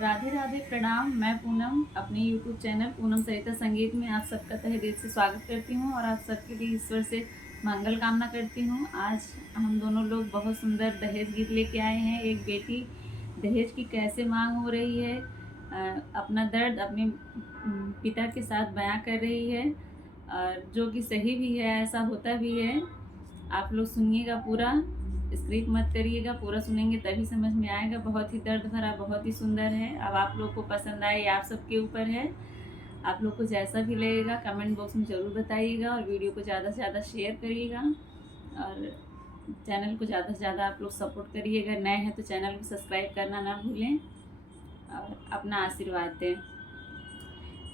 राधे राधे प्रणाम। मैं पूनम अपने YouTube चैनल पूनम सरिता संगीत में आप सबका तहे दिल से स्वागत करती हूँ और आप सबके लिए ईश्वर से मंगल कामना करती हूँ। आज हम दोनों लोग बहुत सुंदर दहेज गीत लेके आए हैं। एक बेटी दहेज की कैसे मांग हो रही है, अपना दर्द अपने पिता के साथ बयां कर रही है, और जो कि सही भी है, ऐसा होता भी है। आप लोग सुनिएगा, पूरा स्क्रिप्ट मत करिएगा, पूरा सुनेंगे तभी समझ में आएगा। बहुत ही दर्द भरा, बहुत ही सुंदर है। अब आप लोग को पसंद आए आप सबके ऊपर है। आप लोग को जैसा भी लगेगा कमेंट बॉक्स में ज़रूर बताइएगा, और वीडियो को ज़्यादा से ज़्यादा शेयर करिएगा, और चैनल को ज़्यादा से ज़्यादा आप लोग सपोर्ट करिएगा। नए हैं तो चैनल को सब्सक्राइब करना ना भूलें और अपना आशीर्वाद दें।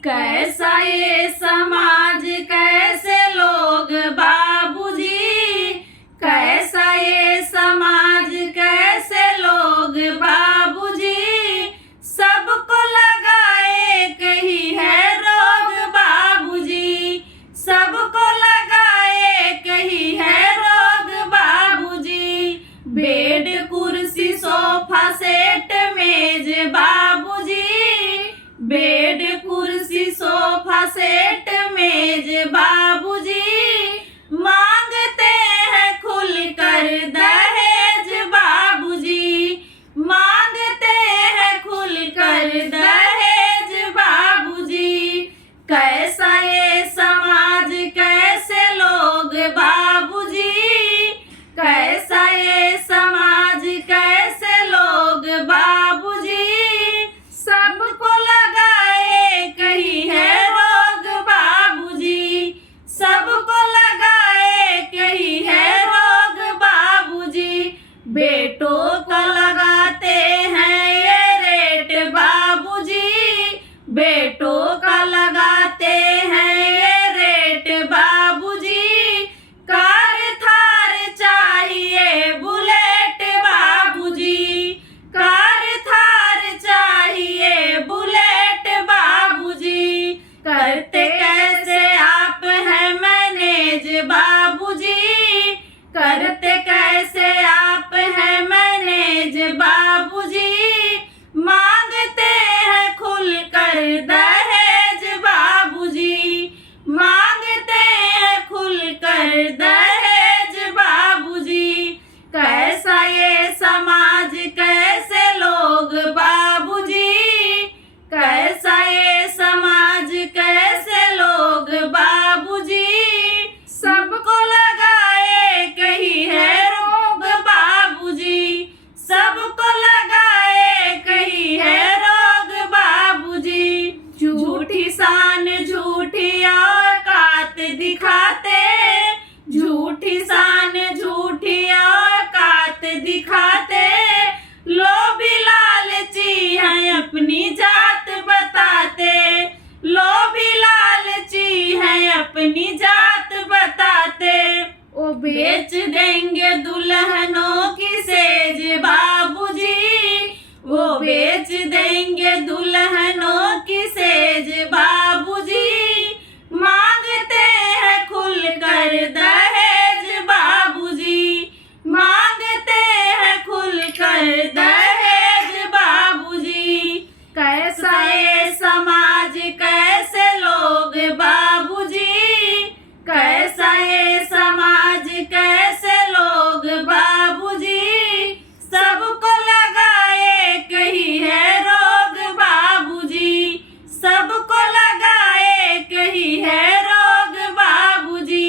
कैसा ये समाज, कैसे लोग बाबूजी, कैसा ये समाज, कैसे लोग बाबूजी, सबको लगाए कहीं है रोग बाबूजी, सबको लगाए कहीं है रोग बाबूजी। बेड कुर्सी सोफा सेट मेज बाबूजी, बेड कुर्सी सोफा सेट मेज बाबूजी, मांगते हैं खुलकर दहेज बाबूजी, मांगते हैं खुलकर दहेज बाबूजी। कैसा ये समाज, कैसे लोग बाबूजी, कैसा ये समाज, कैसे लोग बाबूजी, सबको लगाए कहीं है रोग बाबूजी, सबको लगाए कहीं है रोग बाबूजी। बेटों का लगाते हैं ये रेट बाबूजी, बेटों का लगाते हैं ये रेट बाबूजी। कार थार चाहिए बुलेट बाबूजी, कार थार चाहिए बुलेट बाबूजी। करते कैसे आप हैं मैनेज बाबूजी, करते कैसे आप हैं मैनेज बाबूजी, मांगते हैं खुलकर दहेज बाबूजी, मांगते हैं खुलकर दहेज बाबूजी। कैसा ये समाज, कैसे लोग बाबूजी, कैसा ये समाज, कैसे लोग बाबूजी, सबको लगाए कहीं है रोग बाबूजी, सबको लगाए कहीं है रोग बाबूजी। झूठी शान, झूठी औकात दिखाते, झूठी शान, झूठी औकात दिखाते, लोभी लालची हैं अपनी जात बताते, लोभी लालची हैं अपनी जात बताते। वो बेच देंगे दुल्हनों की सेज बाबूजी, वो बेच देंगे दुल्हनों की सेज बाबूजी, मांगते हैं खुलकर दहेज बाबूजी, मांगते हैं खुलकर दहेज बाबूजी। कैसा ये समाज, कैसे लोग बाबूजी, कैसा ये समाज, कैसे लोग बाबूजी, सबको लगाए कहीं है रोग बाबूजी, सबको लगाए कहीं है रोग बाबूजी।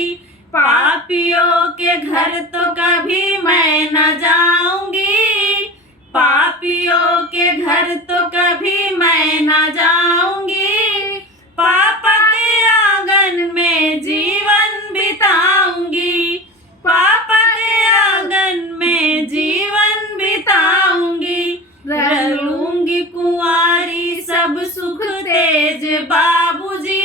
पापियों के घर तो कभी मैं न जाऊंगी, पापियों के घर तो कभी मैं न जाऊंगी, पापा के आंगन में जीवन बिताऊंगी, पापा के आंगन में जीवन बिताऊंगी। रह लूंगी कुंवारी सब सुख तेज बाबूजी,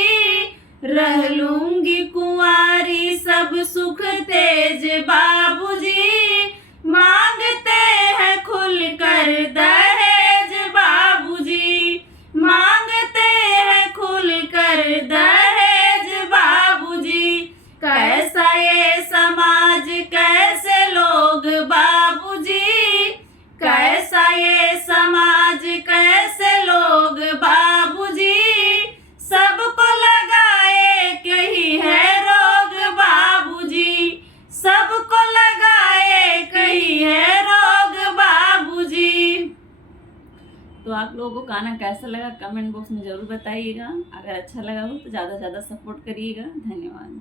रह लूंगी कुंवारी सब सुख तेज बाबूजी, मांगते हैं खुलकर दहेज बाबूजी, मांगते हैं खुलकर दहेज बाबूजी। कैसा ये समाज, कैसे लोग बाबूजी, कैसा ये समाज, कैसे आप लोगों को गाना कैसा लगा कमेंट बॉक्स में ज़रूर बताइएगा। अगर अच्छा लगा हो तो ज़्यादा से ज़्यादा सपोर्ट करिएगा। धन्यवाद।